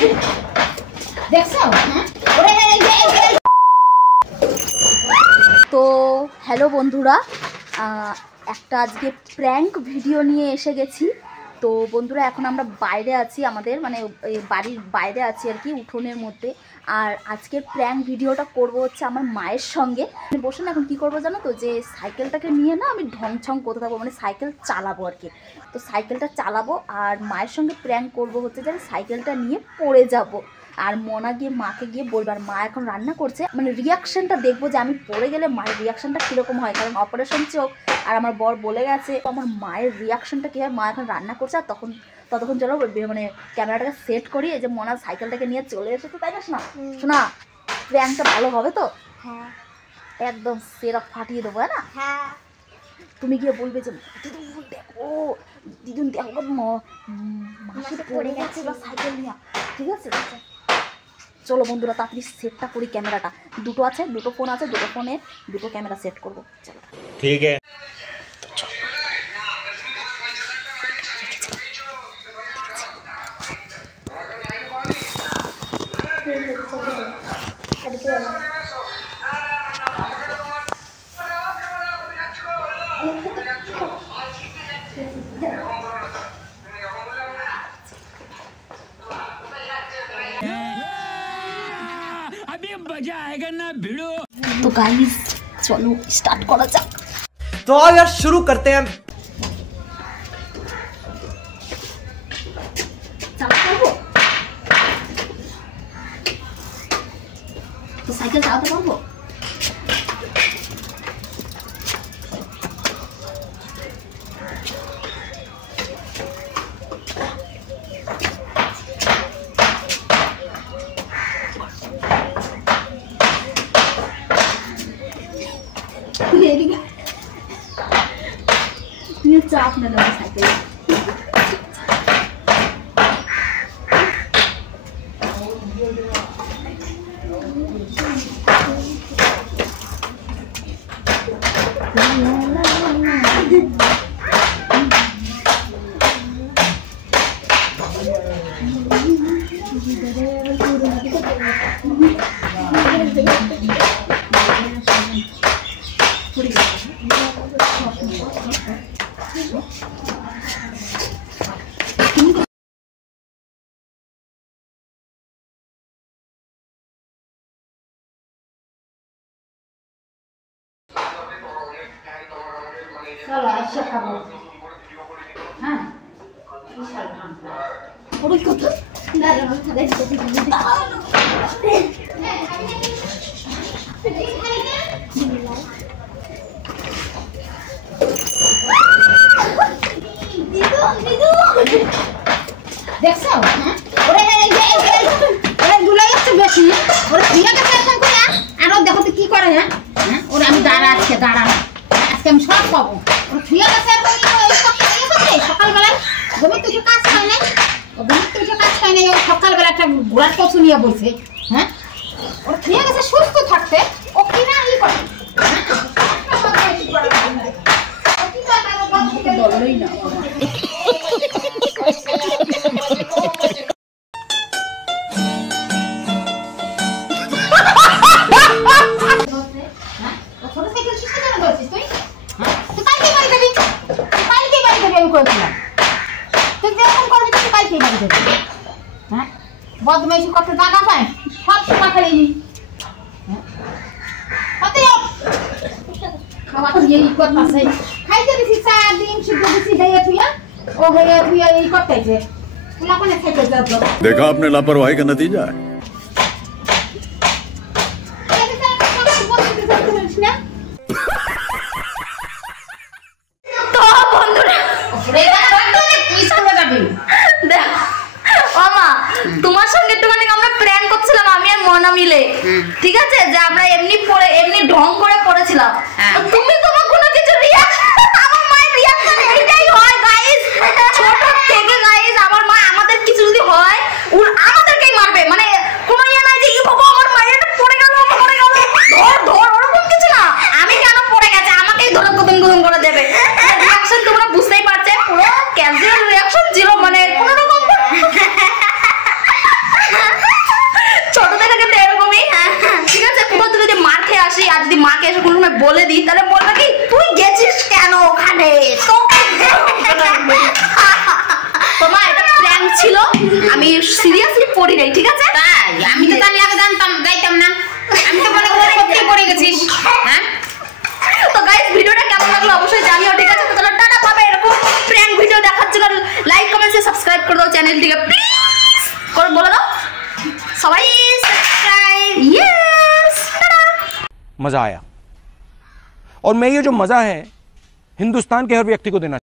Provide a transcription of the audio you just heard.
তো হ্যালো বন্ধুরা, একটা আজকে প্র্যাঙ্ক ভিডিও নিয়ে এসে গেছি। তো বন্ধুরা এখন আমরা বাইরে আছি, আমাদের মানে বাড়ির বাইরে আছি আর কি, উঠোনের মধ্যে। আর আজকের প্র্যাঙ্ক ভিডিওটা করব হচ্ছে আমার মায়ের সঙ্গে। বসে না এখন কী করবো জানো তো, যে সাইকেলটাকে নিয়ে না আমি ঢংছং করতে থাকবো, মানে সাইকেল চালাবো আর কি। তো সাইকেলটা চালাবো আর মায়ের সঙ্গে প্র্যাঙ্ক করব হচ্ছে যে সাইকেলটা নিয়ে পড়ে যাব। আর মনা গিয়ে মাকে গিয়ে বলবে, আর মা এখন রান্না করছে, মানে রিয়াকশানটা দেখবো যে আমি পড়ে গেলে মায়ের রিয়াকশানটা কীরকম হয়। কারণ অপারেশন চোখ আর আমার বর বলে গেছে আমার মায়ের রিয়াকশানটা কী হয়। মা এখন রান্না করছে আর ততক্ষণ চলো মানে ক্যামেরাটাকে সেট করি। এই যে মনা সাইকেলটাকে নিয়ে চলে এসেছে, তাই না শোনা? শোনা প্র্যাঙ্কটা ভালো হবে তো? হ্যাঁ, একদম সেরা ফাটিয়ে দেবো, হ্যাঁ না? হ্যাঁ। তুমি গিয়ে বলবে যে দিদুন দেখো, দিদুন দেখো মাসি পড়ে গেছে বা সাইকেল নিয়ে, ঠিক আছে? চলো বন্ধুরা তাড়াতাড়ি সেটটা করি ক্যামেরাটা। দুটো আছে, দুটো ফোন আছে, দুটো ফোনে দুটো ক্যামেরা সেট করবো। চলো ঠিক আছে। तो गाइस चलो स्टार्ट करा जाक। तो आओ यार शुरू करते हैं। तो साइकिल चालाते पारबो? ये चाप न लगे cycle. Salah aja kamu. Hah? Misal kamu. Udah ikut. Enggak ada orang ada di sini. দেখছো? হ্যাঁ? ওরে এই গুলাই একটু বেশি। ওরে ঠিক আছে এখন কইয়া। আর দেখো তো কি করে, হ্যাঁ? হ্যাঁ? ওরে আমি দাঁড়া আজকে আমি সব পাবো। ওরে ঠিক আছে এখন সকালবেলায় জমিতে কিছু কাজ খাই নাই। সকালবেলা একটা ঘোড়ার কচু নিয়ে বসে, হ্যাঁ? ওরে ঠিক আছে সুস্থ থাকতে ও কিনা ই করে। বললোই না বদমাইশি করতে জায়গা পায়, সব সময় খেলে নি খাওয়া তো এই করতেছে। খাইতে দিছি চার দিন শুধু দিছি হইয়া থুইয়া ও হইয়া থুইয়া এই করতেছে। তুলা কোনে খাইতে যাবো? देखा आपने लापरवाही का नतीजा है। তো বন্ধুরা তোমার সঙ্গে একটুখানি আমরা প্র্যাঙ্ক করছিলাম আমি আর মনা মিলে, ঠিক আছে? যে আমরা এমনি ঢং করে পড়েছিলাম। তুমি তোমার কোনো কিছু রিয়াকশন, আমার মায়ের রিয়াকশন এইটাই হয় গাইস। ছোট থেকে গাইস আমার মা আমাদের কিছু যদি হয় আমাদেরকেই মারবে, মানে কোনো ইয়ে নাই যে ই বাবা আমার মায়ের পড়ে গেল ধর ওরকম কিছু না। আমি কেন পড়ে গেছে আমাকেই ধরে গুদুম করে দেবে। রিয়াকশন তোমরা বুঝতেই পারছো, পুরো ক্যাজুয়াল রিয়াকশন ছিল, মানে কোনো রকম ভালোবাসি, আর যদি মাকে এসে কোনো সময় বলে দিই তাহলে বলবে কি তুই গেছিস কেন ওখানে, তোকে তো মা এটা প্র্যাঙ্ক ছিল, আমি সিরিয়াসলি পড়ি নাই, ঠিক আছে? তাই আমি তো তাহলে আগে জানতাম, যাইতাম না, আমি তো মনে করি সত্যি পড়ে গেছিস। হ্যাঁ তো গাইস ভিডিওটা কেমন লাগলো অবশ্যই জানিও, ঠিক আছে? তো তাহলে টাটা, পাবে এরকম প্র্যাঙ্ক ভিডিও দেখার জন্য লাইক কমেন্ট সাবস্ক্রাইব করে দাও চ্যানেলটিকে, প্লিজ করে বলে দাও সবাই সাবস্ক্রাইব। यस मज़ा आया और मैं ये जो मज़ा है हिंदुस्तान के हर व्यक्ति को देना